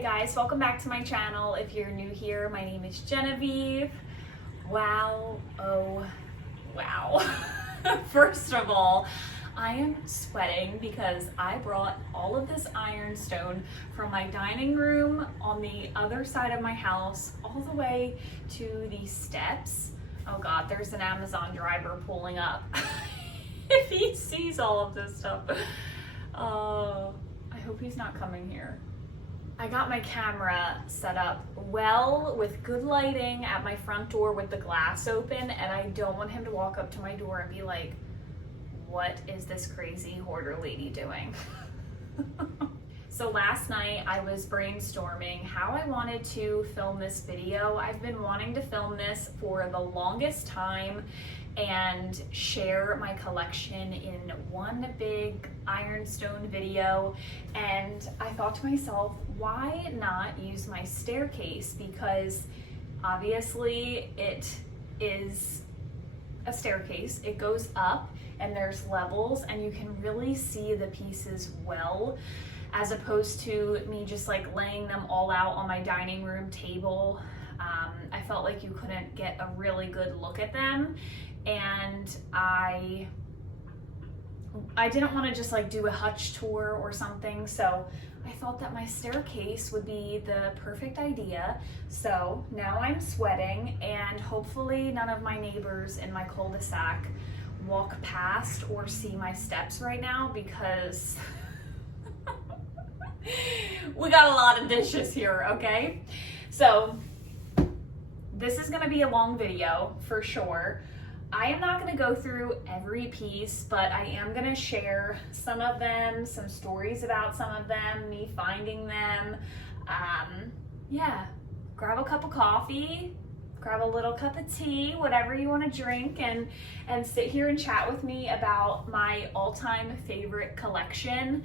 Hey guys, welcome back to my channel. If you're new here, my name is Genevieve. Wow, oh wow. First of all, I am sweating because I brought all of this ironstone from my dining room on the other side of my house all the way to these steps. Oh God, there's an Amazon driver pulling up. If he sees all of this stuff. I hope he's not coming here. I got my camera set up well with good lighting at my front door with the glass open, and I don't want him to walk up to my door and be like, what is this crazy hoarder lady doing? So last night I was brainstorming how I wanted to film this video. I've been wanting to film this for the longest time and share my collection in one big ironstone video, and I thought to myself, why not use my staircase? Because obviously it is a staircase, it goes up and there's levels and you can really see the pieces well, as opposed to me just like laying them all out on my dining room table. I felt like you couldn't get a really good look at them, and I didn't want to just like do a hutch tour or something, so I thought that my staircase would be the perfect idea. So now I'm sweating, and hopefully none of my neighbors in my cul-de-sac walk past or see my steps right now, because we got a lot of dishes here, okay? So this is gonna be a long video for sure. I am not gonna go through every piece, but I am gonna share some of them, some stories about some of them, me finding them. Yeah, grab a cup of coffee, grab a little cup of tea, whatever you wanna drink, and sit here and chat with me about my all-time favorite collection.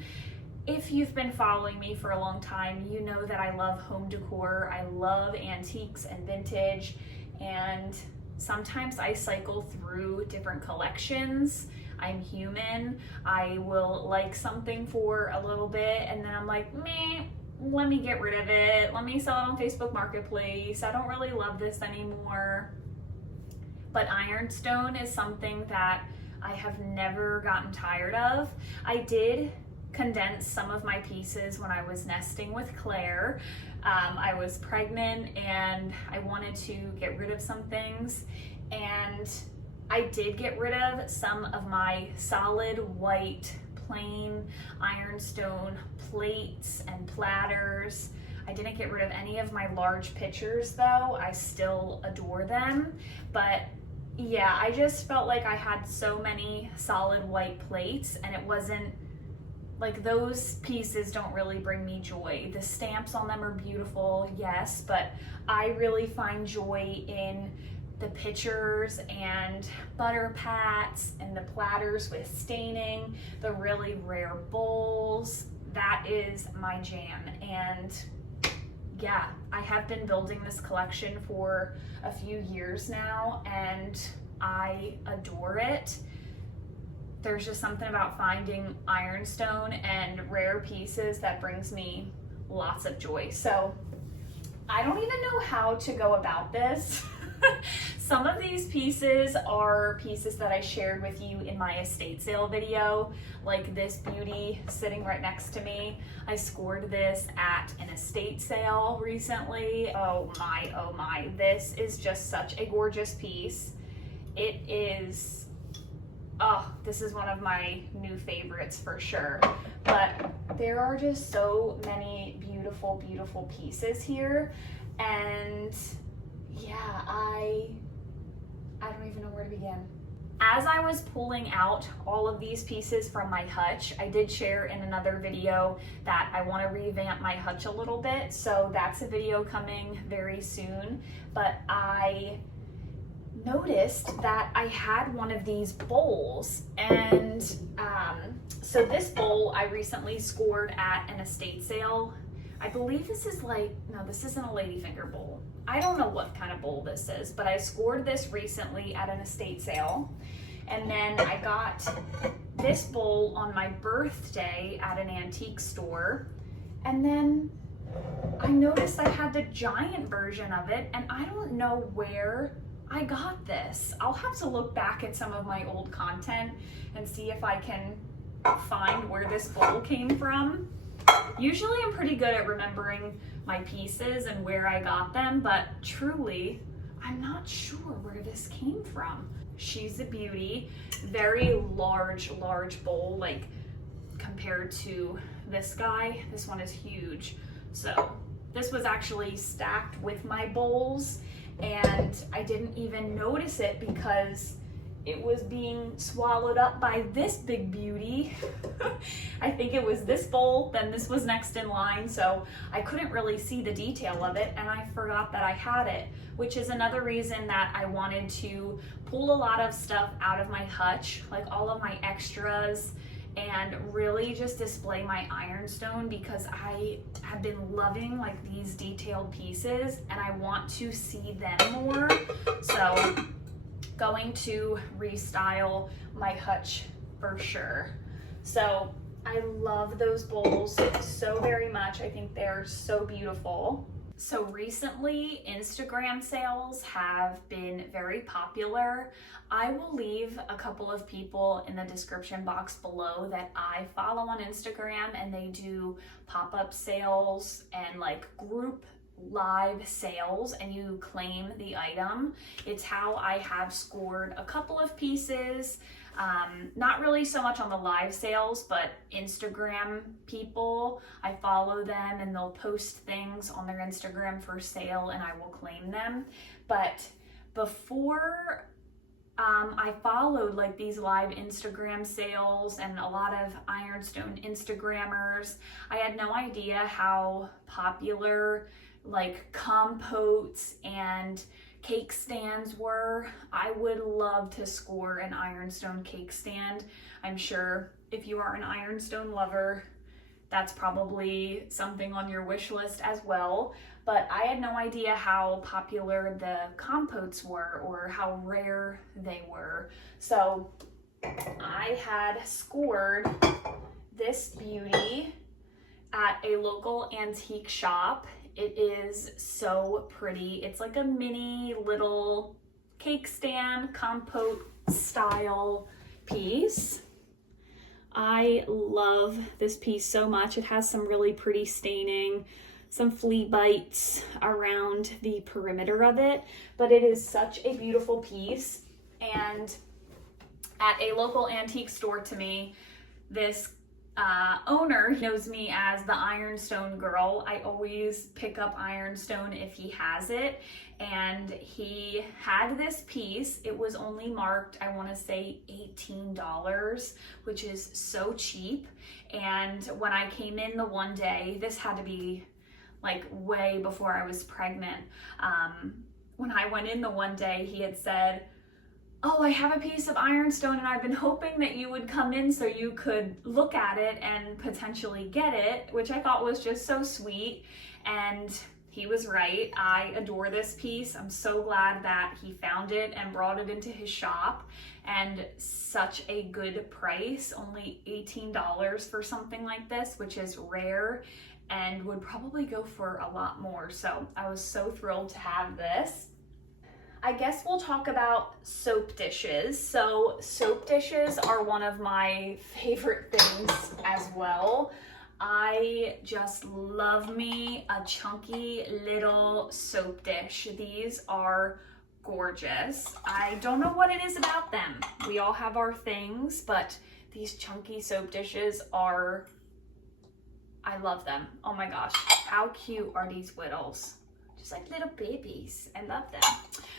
If you've been following me for a long time, you know that I love home decor. I love antiques and vintage, and sometimes I cycle through different collections. I'm human. I will like something for a little bit and then I'm like, meh, let me get rid of it. Let me sell it on Facebook Marketplace. I don't really love this anymore. But ironstone is something that I have never gotten tired of. I did condense some of my pieces when I was nesting with Claire. I was pregnant and I wanted to get rid of some things, and I did get rid of some of my solid white plain ironstone plates and platters. I didn't get rid of any of my large pitchers though. I still adore them, but yeah, I just felt like I had so many solid white plates, and it wasn't like, those pieces don't really bring me joy. The stamps on them are beautiful, yes, but I really find joy in the pitchers and butter pats and the platters with staining, the really rare bowls. That is my jam. And yeah, I have been building this collection for a few years now, and I adore it. There's just something about finding ironstone and rare pieces that brings me lots of joy. So I don't even know how to go about this. Some of these pieces are pieces that I shared with you in my estate sale video, like this beauty sitting right next to me. I scored this at an estate sale recently. Oh my, this is just such a gorgeous piece. It is, oh, this is one of my new favorites for sure. But there are just so many beautiful, beautiful pieces here. And yeah, I don't even know where to begin. As I was pulling out all of these pieces from my hutch, I did share in another video that I want to revamp my hutch a little bit. So that's a video coming very soon. But I noticed that I had one of these bowls, and so this bowl I recently scored at an estate sale. I believe this is like, no, this isn't a ladyfinger bowl. I don't know what kind of bowl this is, but I scored this recently at an estate sale. And then I got this bowl on my birthday at an antique store. And then I noticed I had the giant version of it, and I don't know where I got this. I'll have to look back at some of my old content and see if I can find where this bowl came from. Usually I'm pretty good at remembering my pieces and where I got them, but truly, I'm not sure where this came from. She's a beauty. Very large bowl, like compared to this guy. This one is huge. So this was actually stacked with my bowls, and I didn't even notice it because it was being swallowed up by this big beauty. I think it was this bowl, then this was next in line, so I couldn't really see the detail of it, and I forgot that I had it, which is another reason that I wanted to pull a lot of stuff out of my hutch, like all of my extras, and really just display my Ironstone, because I have been loving like these detailed pieces and I want to see them more. So going to restyle my hutch for sure. So I love those bowls so very much. I think they're so beautiful. So recently, Instagram sales have been very popular. I will leave a couple of people in the description box below that I follow on Instagram, and they do pop-up sales and like group live sales, and you claim the item. It's how I have scored a couple of pieces. Not really so much on the live sales, but Instagram people, I follow them and they'll post things on their Instagram for sale and I will claim them. But before I followed like these live Instagram sales and a lot of Ironstone Instagrammers, I had no idea how popular like compotes and cake stands were. I would love to score an Ironstone cake stand. I'm sure if you are an Ironstone lover, that's probably something on your wish list as well. But I had no idea how popular the compotes were or how rare they were. So I had scored this beauty at a local antique shop. It is so pretty. It's like a mini little cake stand, compote style piece. I love this piece so much. It has some really pretty staining, some flea bites around the perimeter of it, but it is such a beautiful piece. And at a local antique store to me, this owner knows me as the Ironstone girl. I always pick up Ironstone if he has it, and he had this piece. It was only marked, I want to say $18, which is so cheap. And when I came in the one day, this had to be like way before I was pregnant. When I went in the one day, he had said, "Oh, I have a piece of Ironstone and I've been hoping that you would come in so you could look at it and potentially get it," which I thought was just so sweet. And he was right. I adore this piece. I'm so glad that he found it and brought it into his shop, and such a good price, only $18 for something like this, which is rare and would probably go for a lot more. So I was so thrilled to have this. I guess we'll talk about soap dishes. So soap dishes are one of my favorite things as well. I just love me a chunky little soap dish. These are gorgeous. I don't know what it is about them. We all have our things, but these chunky soap dishes are, I love them. Oh my gosh, how cute are these whittles? Just like little babies. I love them.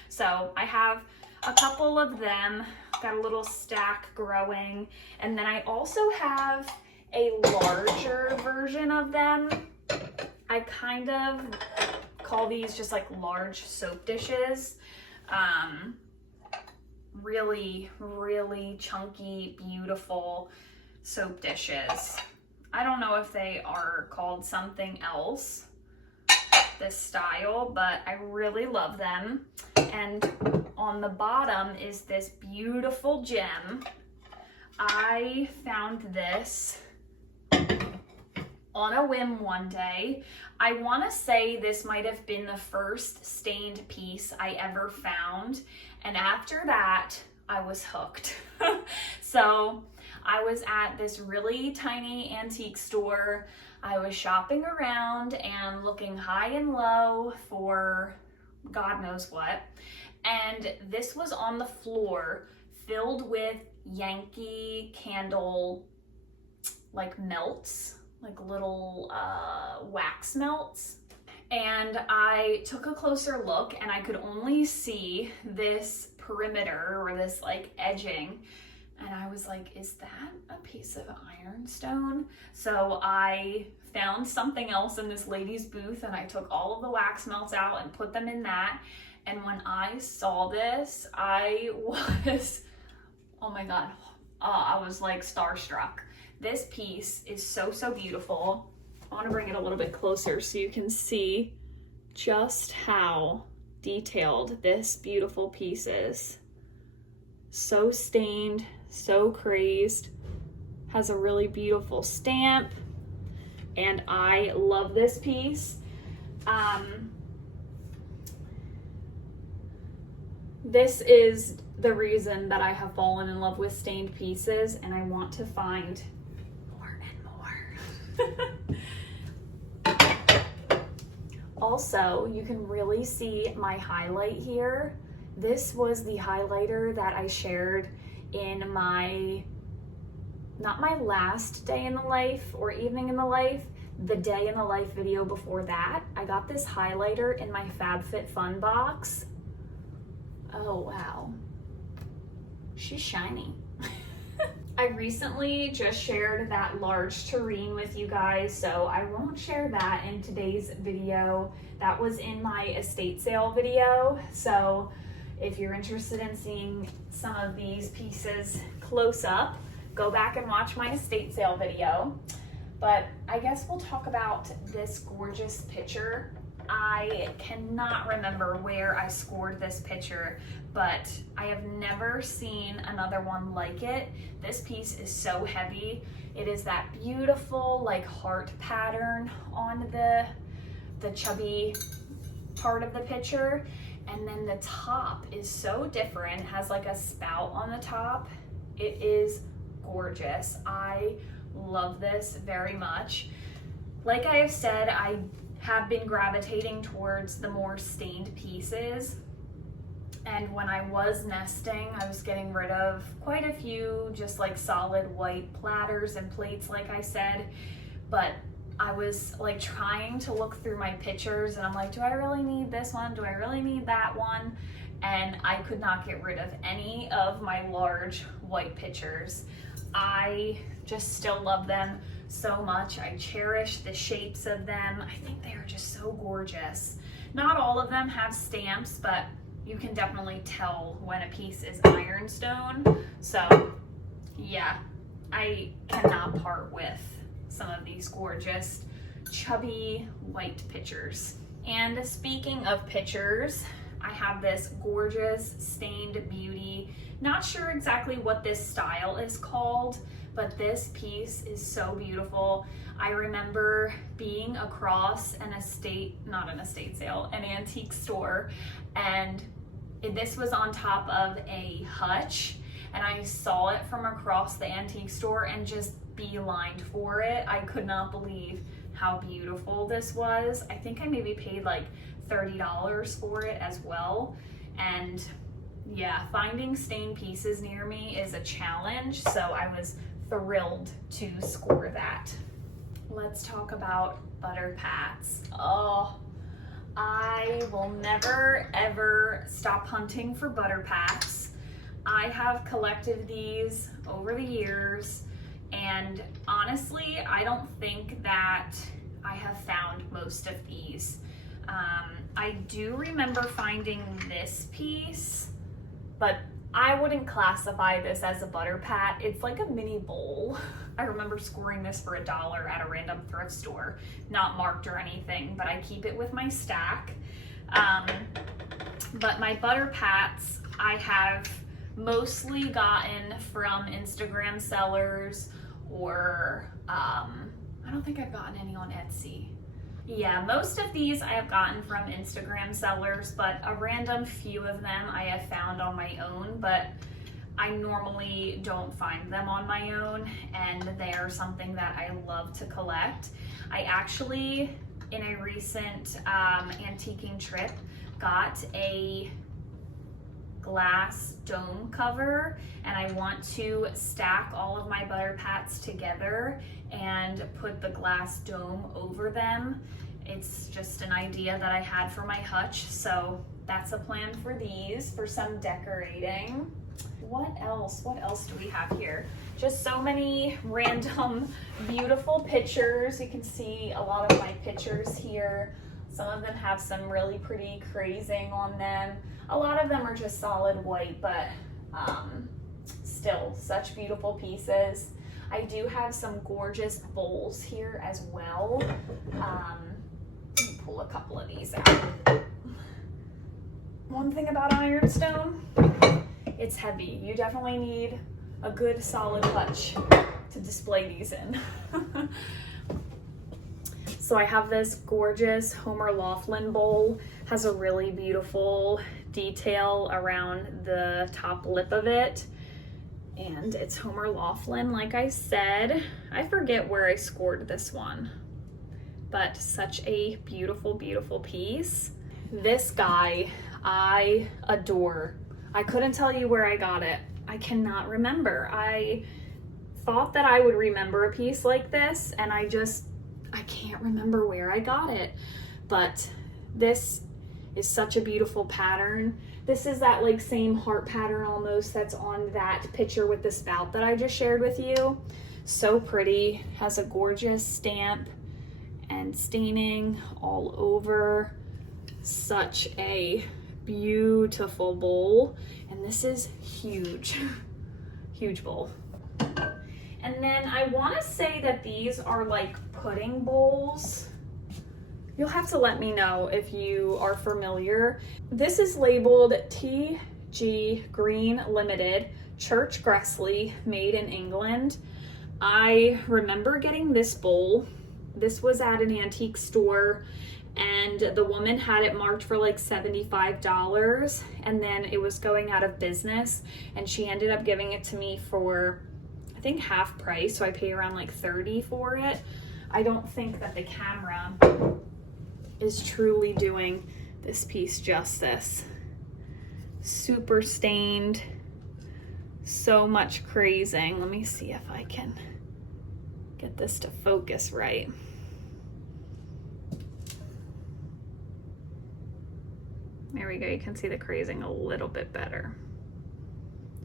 So I have a couple of them, got a little stack growing, and then I also have a larger version of them. I kind of call these just like large soap dishes. Really, really chunky, beautiful soap dishes. I don't know if they are called something else, this style, but I really love them. And on the bottom is this beautiful gem. I found this on a whim one day. I want to say this might have been the first stained piece I ever found, and after that I was hooked. So I was at this really tiny antique store. I was shopping around and looking high and low for God knows what, and this was on the floor filled with Yankee Candle like melts, like little wax melts. And I took a closer look and I could only see this perimeter or this like edging, and I was like, is that a piece of ironstone? So I found something else in this lady's booth and I took all of the wax melts out and put them in that. And when I saw this, I was, oh my God, I was like starstruck. This piece is so, so beautiful. I want to bring it a little bit closer so you can see just how detailed this beautiful piece is. So stained, so crazed, has a really beautiful stamp, and I love this piece. This is the reason that I have fallen in love with stained pieces, and I want to find more and more. Also, you can really see my highlight here. This was the highlighter that I shared in my, not my last day in the life or evening in the life, the day in the life video before that. I got this highlighter in my FabFitFun box. Oh, wow. She's shiny. I recently just shared that large tureen with you guys, so I won't share that in today's video. That was in my estate sale video, so if you're interested in seeing some of these pieces close up, go back and watch my estate sale video. But I guess we'll talk about this gorgeous picture. I cannot remember where I scored this picture, but I have never seen another one like it. This piece is so heavy. It is that beautiful like heart pattern on the chubby part of the picture. And then the top is so different. It has like a spout on the top. It is gorgeous. I love this very much. Like I have said, I have been gravitating towards the more stained pieces. And when I was nesting, I was getting rid of quite a few just like solid white platters and plates, like I said. But I was like trying to look through my pictures and I'm like, do I really need this one? Do I really need that one? And I could not get rid of any of my large white pictures. I just still love them so much. I cherish the shapes of them. I think they are just so gorgeous. Not all of them have stamps, but you can definitely tell when a piece is ironstone. So yeah, I cannot part with some of these gorgeous chubby white pictures. And speaking of pictures, I have this gorgeous stained beauty. Not sure exactly what this style is called, but this piece is so beautiful. I remember being across an antique store, and this was on top of a hutch, and I saw it from across the antique store and just beelined for it. I could not believe how beautiful this was. I think I maybe paid like $30 for it as well. And yeah, finding stained pieces near me is a challenge, so I was thrilled to score that. Let's talk about butter pats. Oh, I will never ever stop hunting for butter pats. I have collected these over the years, and honestly, I don't think that I have found most of these. I do remember finding this piece, but I wouldn't classify this as a butter pat. It's like a mini bowl. I remember scoring this for $1 at a random thrift store, not marked or anything, but I keep it with my stack. But my butter pats I have mostly gotten from Instagram sellers or I don't think I've gotten any on Etsy. Yeah, most of these I have gotten from Instagram sellers, but a random few of them I have found on my own, but I normally don't find them on my own, and they are something that I love to collect. I actually, in a recent antiquing trip, got a glass dome cover, and I want to stack all of my butter pats together and put the glass dome over them. It's just an idea that I had for my hutch, so that's a plan for these, for some decorating. What else do we have here? Just so many random beautiful pictures. You can see a lot of my pictures here. Some of them have some really pretty crazing on them. A lot of them are just solid white, but still such beautiful pieces. I do have some gorgeous bowls here as well. Let me pull a couple of these out. One thing about Ironstone, it's heavy. You definitely need a good solid hutch to display these in. So I have this gorgeous Homer Laughlin bowl. Has a really beautiful detail around the top lip of it. And it's Homer Laughlin, like I said. I forget where I scored this one, but such a beautiful, beautiful piece. This guy I adore. I couldn't tell you where I got it. I cannot remember. I thought that I would remember a piece like this, and I can't remember where I got it. But this is such a beautiful pattern. This is that like same heart pattern almost that's on that picture with the spout that I just shared with you. So pretty, has a gorgeous stamp and staining all over. Such a beautiful bowl, and this is huge. Huge bowl. And then I want to say that these are like pudding bowls. You'll have to let me know if you are familiar. This is labeled TG Green Limited, Church Gressley, made in England. I remember getting this bowl. This was at an antique store, and the woman had it marked for like $75, and then it was going out of business, and she ended up giving it to me for, I think, half price, so I paid around like $30 for it. I don't think that the camera is truly doing this piece justice. Super stained, so much crazing. Let me see if I can get this to focus right. There we go, you can see the crazing a little bit better.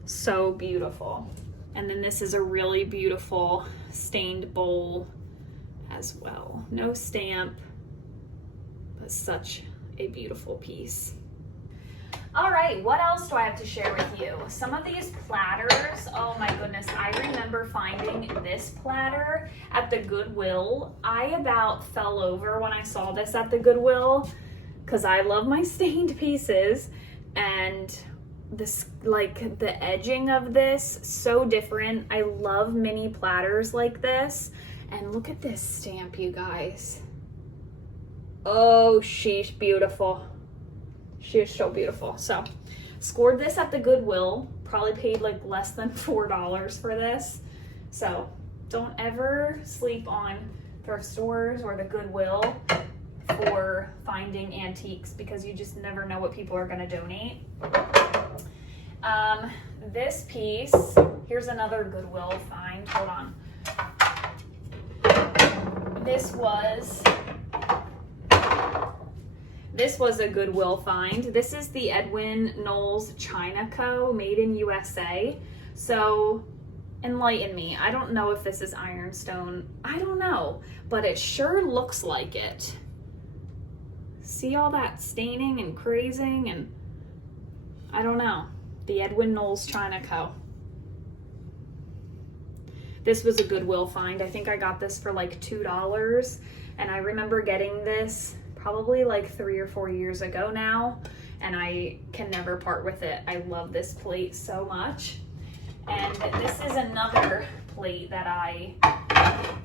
So beautiful. And then this is a really beautiful stained bowl as well. No stamp, but such a beautiful piece. All right, what else do I have to share with you? Some of these platters, oh my goodness, I remember finding this platter at the Goodwill. I about fell over when I saw this at the Goodwill, because I love my stained pieces, and this, like the edging of this, so different. I love mini platters like this. And look at this stamp, you guys. Oh, she's beautiful. She is so beautiful. So scored this at the Goodwill, probably paid like less than $4 for this. So don't ever sleep on thrift stores or the Goodwill for finding antiques, because you just never know what people are going to donate. This piece, here's another Goodwill find. Hold on. This was a Goodwill find. This is the Edwin Knowles China Co. made in USA. So enlighten me. I don't know if this is Ironstone. I don't know, but it sure looks like it. See all that staining and crazing, and I don't know. The Edwin Knowles China Co. This was a Goodwill find. I think I got this for like $2, and I remember getting this probably like 3 or 4 years ago now, and I can never part with it. I love this plate so much. And this is another plate that I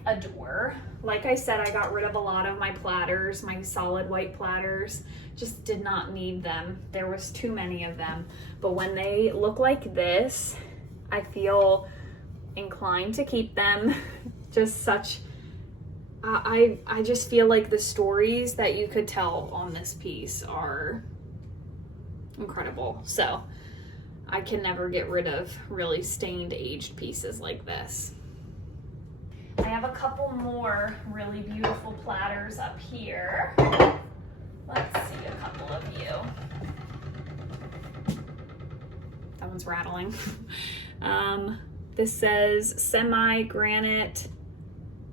adore. like I said, I got rid of a lot of my platters, my solid white platters. Just did not need them. There was too many of them. But when they look like this, I feel inclined to keep them. Just such, I just feel like the stories that you could tell on this piece are incredible. So I can never get rid of really stained, aged pieces like this. I have a couple more really beautiful platters up here. Let's see a couple of you. That one's rattling. This says semi-granite,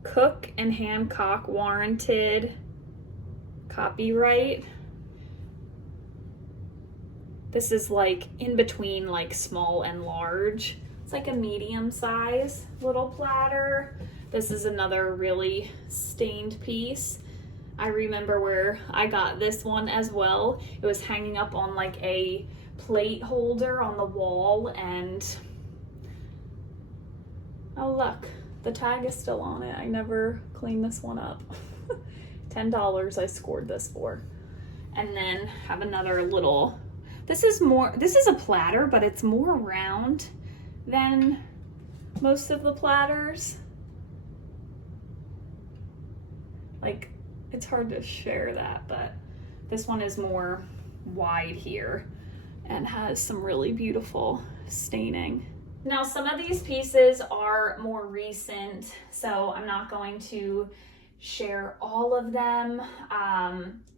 Cook and Hancock warranted, copyright. This is like in between like small and large. It's like a medium size little platter. This is another really stained piece. I remember where I got this one as well. It was hanging up on like a plate holder on the wall, and oh look, the tag is still on it. I never cleaned this one up. $10 I scored this for. And then have another little, this is a platter, but it's more round than most of the platters. Like, it's hard to share that, but this one is more wide here and has some really beautiful staining. Now, some of these pieces are more recent, so I'm not going to share all of them.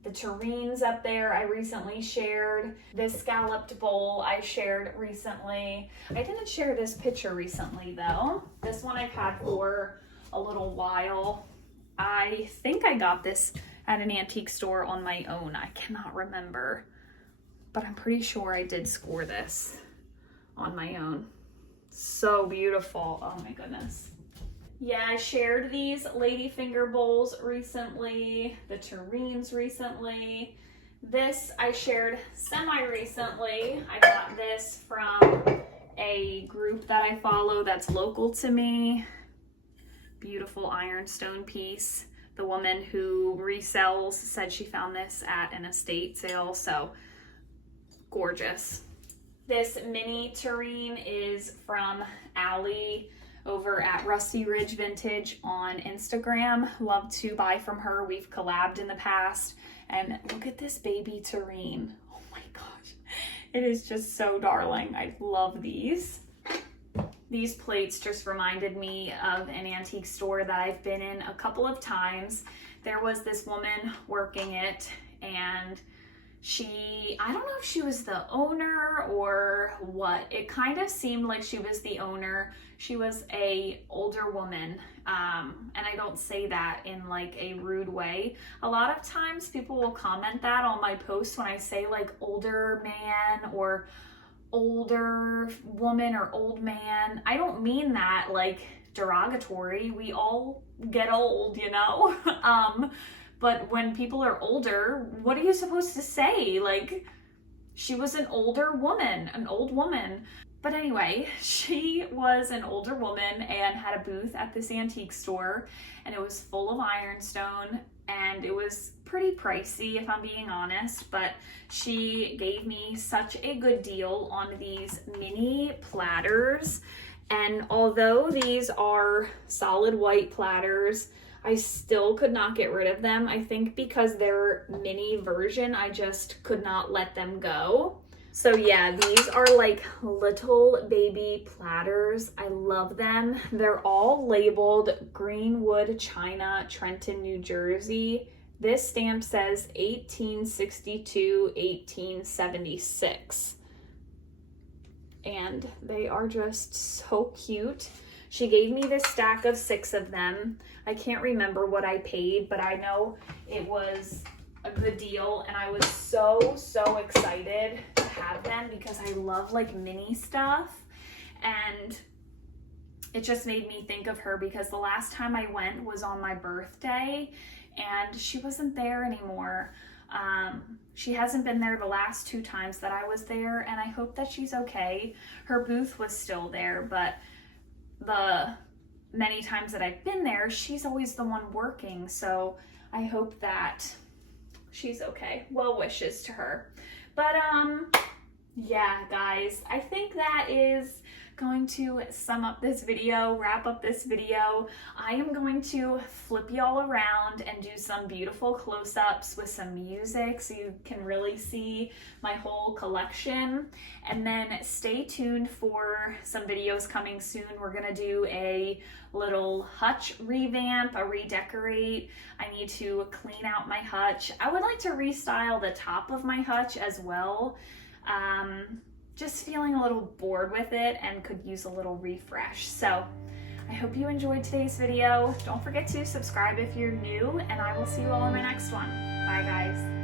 The tureens up there I recently shared. This scalloped bowl I shared recently. I didn't share this picture recently though. This one I've had for a little while. I think I got this at an antique store on my own. I cannot remember, but I'm pretty sure I did score this on my own. So beautiful. Oh my goodness. Yeah, I shared these ladyfinger bowls recently, the tureens recently. This I shared semi-recently. I got this from a group that I follow that's local to me. Beautiful ironstone piece. The woman who resells said she found this at an estate sale, so gorgeous. This mini tureen is from Allie over at Rusty Ridge Vintage on Instagram. Love to buy from her. We've collabed in the past. And look at this baby tureen. Oh my gosh. It is just so darling. I love these. These plates just reminded me of an antique store that I've been in a couple of times. There was this woman working it, and I don't know if she was the owner or what. It kind of seemed like she was the owner. She was a older woman, and I don't say that in like a rude way. A lot of times people will comment that on my posts when I say like older man or older woman or old man. I don't mean that like derogatory. We all get old, you know? But when people are older, what are you supposed to say? Like, she was an older woman, an old woman. But anyway, she was an older woman and had a booth at this antique store, and it was full of ironstone, and it was pretty pricey if I'm being honest, but she gave me such a good deal on these mini platters. And although these are solid white platters, I still could not get rid of them. I think because they're mini version, I just could not let them go. So yeah, these are like little baby platters. I love them. They're all labeled Greenwood China, Trenton, New Jersey. This stamp says 1862, 1876. And they are just so cute. She gave me this stack of 6 of them. I can't remember what I paid, but I know it was a good deal, and I was so excited to have them because I love like mini stuff. And it just made me think of her because the last time I went was on my birthday and she wasn't there anymore. She hasn't been there the last 2 times that I was there, and I hope that she's okay. Her booth was still there, but the many times that I've been there, she's always the one working. So I hope that she's okay. Well wishes to her. But yeah, guys, I think that is going to sum up this video, wrap up this video. I am going to flip y'all around and do some beautiful close-ups with some music so you can really see my whole collection. And then stay tuned for some videos coming soon. We're gonna do a little hutch revamp, a redecorate. I need to clean out my hutch. I would like to restyle the top of my hutch as well. Just feeling a little bored with it and could use a little refresh. So I hope you enjoyed today's video. Don't forget to subscribe if you're new, and I will see you all in my next one. Bye, guys.